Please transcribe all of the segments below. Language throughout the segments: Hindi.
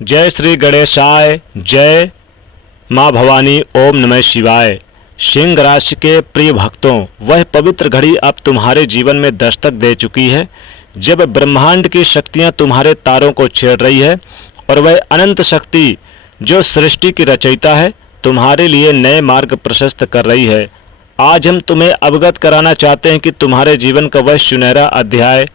जय श्री गणेशाय, जय माँ भवानी, ओम नमः शिवाय। सिंह राशि के प्रिय भक्तों, वह पवित्र घड़ी अब तुम्हारे जीवन में दस्तक दे चुकी है, जब ब्रह्मांड की शक्तियाँ तुम्हारे तारों को छेड़ रही है और वह अनंत शक्ति जो सृष्टि की रचयिता है तुम्हारे लिए नए मार्ग प्रशस्त कर रही है। आज हम तुम्हें अवगत कराना चाहते हैं कि तुम्हारे जीवन का वह सुनहरा अध्याय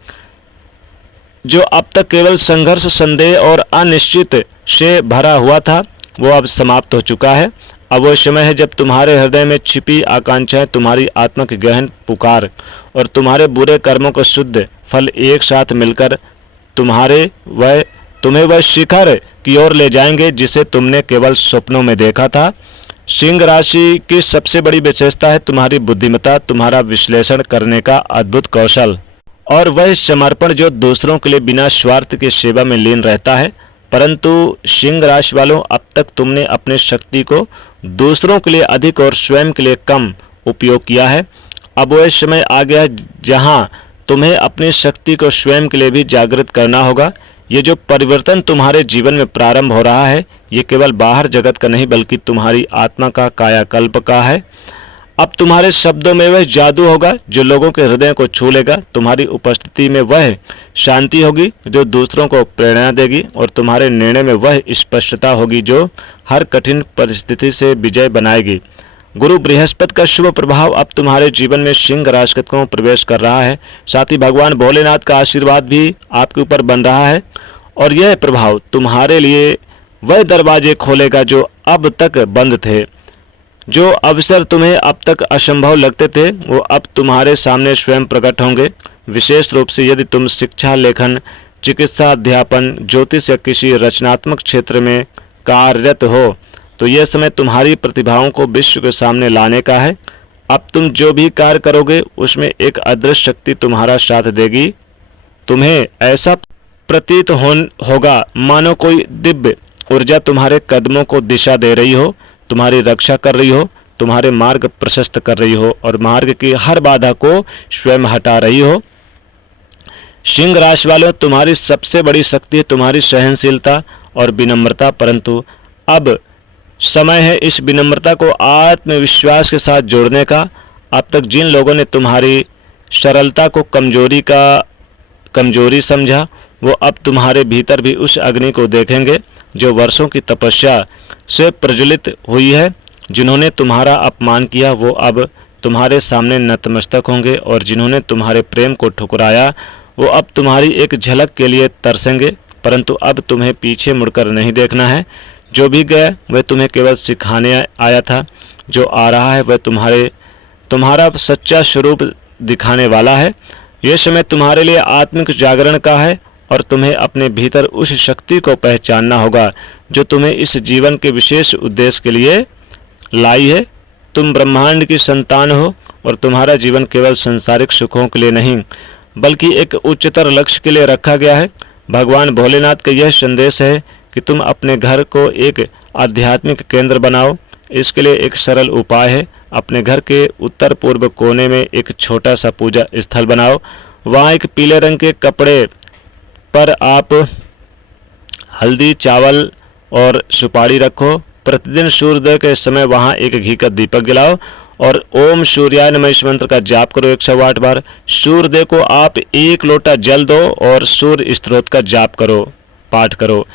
जो अब तक केवल संघर्ष, संदेह और अनिश्चित से भरा हुआ था, वो अब समाप्त हो चुका है। अब वो समय है जब तुम्हारे हृदय में छिपी आकांक्षाएं, तुम्हारी आत्मा की गहन पुकार और तुम्हारे बुरे कर्मों का शुद्ध फल एक साथ मिलकर तुम्हें वह शिखर की ओर ले जाएंगे जिसे तुमने केवल स्वप्नों में देखा था। सिंह राशि की सबसे बड़ी विशेषता है तुम्हारी बुद्धिमत्ता, तुम्हारा विश्लेषण करने का अद्भुत कौशल और वह समर्पण जो दूसरों के लिए बिना स्वार्थ की सेवा में लीन रहता है। परंतु सिंह राशि वालों, अब तक तुमने अपनी शक्ति को दूसरों के लिए अधिक और स्वयं के लिए कम उपयोग किया है। अब वह समय आ गया जहां तुम्हें अपनी शक्ति को स्वयं के लिए भी जागृत करना होगा। ये जो परिवर्तन तुम्हारे जीवन में प्रारंभ हो रहा है, ये केवल बाहर जगत का नहीं बल्कि तुम्हारी आत्मा का कायाकल्प का है। अब तुम्हारे शब्दों में वह जादू होगा जो लोगों के हृदय को छू लेगा। तुम्हारी उपस्थिति में वह शांति होगी जो दूसरों को प्रेरणा देगी और तुम्हारे निर्णय में वह स्पष्टता होगी जो हर कठिन परिस्थिति से विजय बनाएगी। गुरु बृहस्पति का शुभ प्रभाव अब तुम्हारे जीवन में सिंह राशि को प्रवेश कर रहा है। साथ ही भगवान भोलेनाथ का आशीर्वाद भी आपके ऊपर बन रहा है और यह प्रभाव तुम्हारे लिए वह दरवाजे खोलेगा जो अब तक बंद थे। जो अवसर तुम्हें अब तक असंभव लगते थे वो अब तुम्हारे सामने स्वयं प्रकट होंगे। विशेष रूप से यदि तुम शिक्षा, लेखन, चिकित्सा, अध्यापन, ज्योतिष या किसी रचनात्मक क्षेत्र में कार्यरत हो तो यह समय तुम्हारी प्रतिभाओं को विश्व के सामने लाने का है। अब तुम जो भी कार्य करोगे उसमें एक अदृश्य शक्ति तुम्हारा साथ देगी। तुम्हें ऐसा प्रतीत होगा मानो कोई दिव्य ऊर्जा तुम्हारे कदमों को दिशा दे रही हो, तुम्हारी रक्षा कर रही हो, तुम्हारे मार्ग प्रशस्त कर रही हो और मार्ग की हर बाधा को स्वयं हटा रही हो। सिंह राशि वालों, तुम्हारी सबसे बड़ी शक्ति है तुम्हारी सहनशीलता और विनम्रता। परंतु अब समय है इस विनम्रता को आत्मविश्वास के साथ जोड़ने का। अब तक जिन लोगों ने तुम्हारी सरलता को कमजोरी समझा, वो अब तुम्हारे भीतर भी उस अग्नि को देखेंगे जो वर्षों की तपस्या से प्रज्वलित हुई है। जिन्होंने तुम्हारा अपमान किया वो अब तुम्हारे सामने नतमस्तक होंगे और जिन्होंने तुम्हारे प्रेम को ठुकराया वो अब तुम्हारी एक झलक के लिए तरसेंगे। परंतु अब तुम्हें पीछे मुड़कर नहीं देखना है। जो भी गया वह तुम्हें केवल सिखाने आया था, जो आ रहा है वह तुम्हारा सच्चा स्वरूप दिखाने वाला है। यह समय तुम्हारे लिए आत्मिक जागरण का है और तुम्हें अपने भीतर उस शक्ति को पहचानना होगा जो तुम्हें इस जीवन के विशेष उद्देश्य के लिए लाई है। तुम ब्रह्मांड की संतान हो और तुम्हारा जीवन केवल सांसारिक सुखों के लिए नहीं बल्कि एक उच्चतर लक्ष्य के लिए रखा गया है। भगवान भोलेनाथ का यह संदेश है कि तुम अपने घर को एक आध्यात्मिक केंद्र बनाओ। इसके लिए एक सरल उपाय है, अपने घर के उत्तर पूर्व कोने में एक छोटा सा पूजा स्थल बनाओ। वहाँ एक पीले रंग के कपड़े पर आप हल्दी, चावल और सुपारी रखो। प्रतिदिन सूर्योदय के समय वहाँ एक घी का दीपक जलाओ और ओम सूर्याय नमः इस मंत्र का जाप करो 108 बार। सूर्योदय को आप 1 लोटा जल दो और सूर्य स्तोत्र का जाप करो, पाठ करो।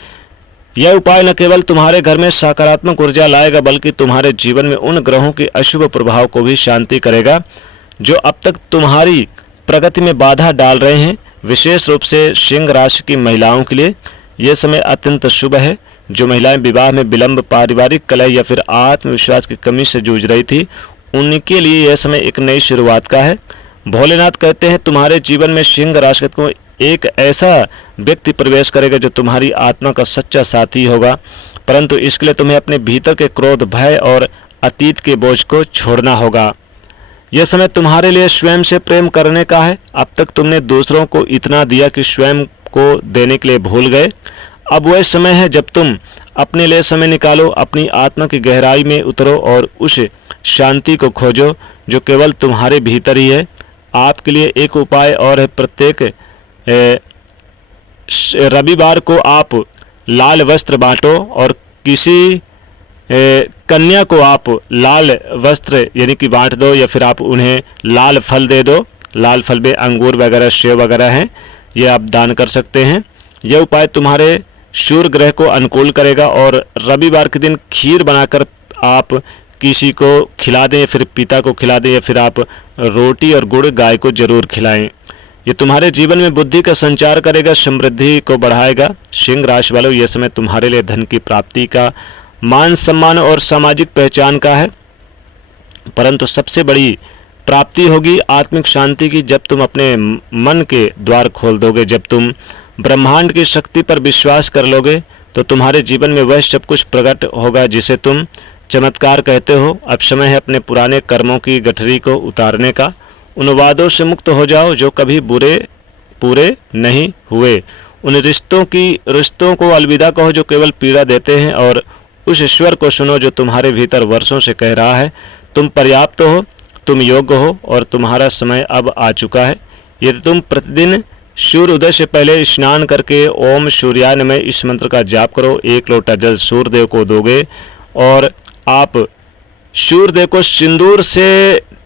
यह उपाय न केवल तुम्हारे घर में सकारात्मक ऊर्जा लाएगा बल्कि तुम्हारे जीवन में उन ग्रहों के अशुभ प्रभाव को भी शांति करेगा जो अब तक तुम्हारी प्रगति में बाधा डाल रहे हैं। विशेष रूप से सिंह राशि की महिलाओं के लिए यह समय अत्यंत शुभ है। जो महिलाएं विवाह में विलंब, पारिवारिक कलह या फिर आत्मविश्वास की कमी से जूझ रही थी, उनके लिए यह समय एक नई शुरुआत का है। भोलेनाथ कहते हैं तुम्हारे जीवन में सिंह राशि को एक ऐसा व्यक्ति प्रवेश करेगा जो तुम्हारी आत्मा का सच्चा साथी होगा। परंतु इसके लिए तुम्हें अपने भीतर के क्रोध, भय और अतीत के बोझ को छोड़ना होगा। यह समय तुम्हारे लिए स्वयं से प्रेम करने का है। अब तक तुमने दूसरों को इतना दिया कि स्वयं को देने के लिए भूल गए। अब वह समय है जब तुम अपने लिए समय निकालो, अपनी आत्मा की गहराई में उतरो और उस शांति को खोजो जो केवल तुम्हारे भीतर ही है। आपके लिए एक उपाय और है, प्रत्येक रविवार को आप लाल वस्त्र बांटो और किसी कन्या को आप लाल वस्त्र यानी कि बांट दो, या फिर आप उन्हें लाल फल दे दो। लाल फल में अंगूर वगैरह, सेब वगैरह हैं, ये आप दान कर सकते हैं। यह उपाय तुम्हारे सूर्य ग्रह को अनुकूल करेगा। और रविवार के दिन खीर बनाकर आप किसी को खिला दें, या फिर पिता को खिला दें, या फिर आप रोटी और गुड़ गाय को जरूर खिलाएं। ये तुम्हारे जीवन में बुद्धि का संचार करेगा, समृद्धि को बढ़ाएगा। सिंह राशि वालों, यह समय तुम्हारे लिए धन की प्राप्ति का, मान सम्मान और सामाजिक पहचान का है। परंतु सबसे बड़ी प्राप्ति होगी आत्मिक शांति की, जब तुम अपने मन के द्वार खोल दोगे। जब तुम ब्रह्मांड की शक्ति पर विश्वास कर लोगे तो तुम्हारे जीवन में वह सब कुछ प्रकट होगा जिसे तुम चमत्कार कहते हो। अब समय है अपने पुराने कर्मों की गठरी को उतारने का। उन वादों से मुक्त हो जाओ जो कभी पूरे नहीं हुए। उन रिश्तों को अलविदा कहो जो केवल पीड़ा देते हैं, और उस ईश्वर को सुनो जो तुम्हारे भीतर वर्षों से कह रहा है तुम पर्याप्त हो, तुम योग्य हो और तुम्हारा समय अब आ चुका है। यदि तुम प्रतिदिन सूर्य उदय से पहले स्नान करके ओम सूर्याय नमः इस मंत्र का जाप करो, 1 लोटा जल सूर्यदेव को दोगे, और आप सूर्यदेव को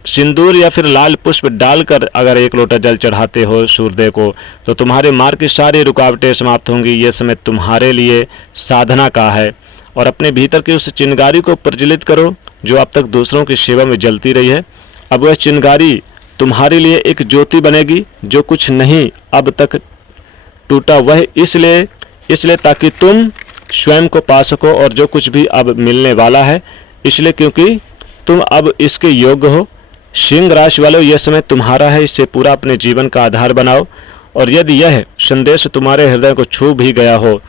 सिंदूर या फिर लाल पुष्प डालकर अगर 1 लोटा जल चढ़ाते हो सूर्यदेव को, तो तुम्हारे मार्ग की सारी रुकावटें समाप्त होंगी। यह समय तुम्हारे लिए साधना का है। और अपने भीतर की उस चिंगारी को प्रज्वलित करो जो अब तक दूसरों की सेवा में जलती रही है। अब वह चिंगारी तुम्हारे लिए एक ज्योति बनेगी। जो कुछ नहीं अब तक टूटा वह इसलिए ताकि तुम स्वयं को पा सको, और जो कुछ भी अब मिलने वाला है इसलिए क्योंकि तुम अब इसके योग्य हो। सिंह राशि वालों, यह समय तुम्हारा है, इससे पूरा अपने जीवन का आधार बनाओ। और यदि यह संदेश तुम्हारे हृदय को छू भी गया हो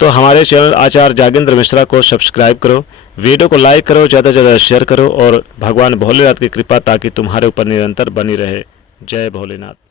तो हमारे चैनल आचार्य जागेंद्र मिश्रा को सब्सक्राइब करो, वीडियो को लाइक करो, ज़्यादा से ज़्यादा शेयर करो, और भगवान भोलेनाथ की कृपा ताकि तुम्हारे ऊपर निरंतर बनी रहे। जय भोलेनाथ।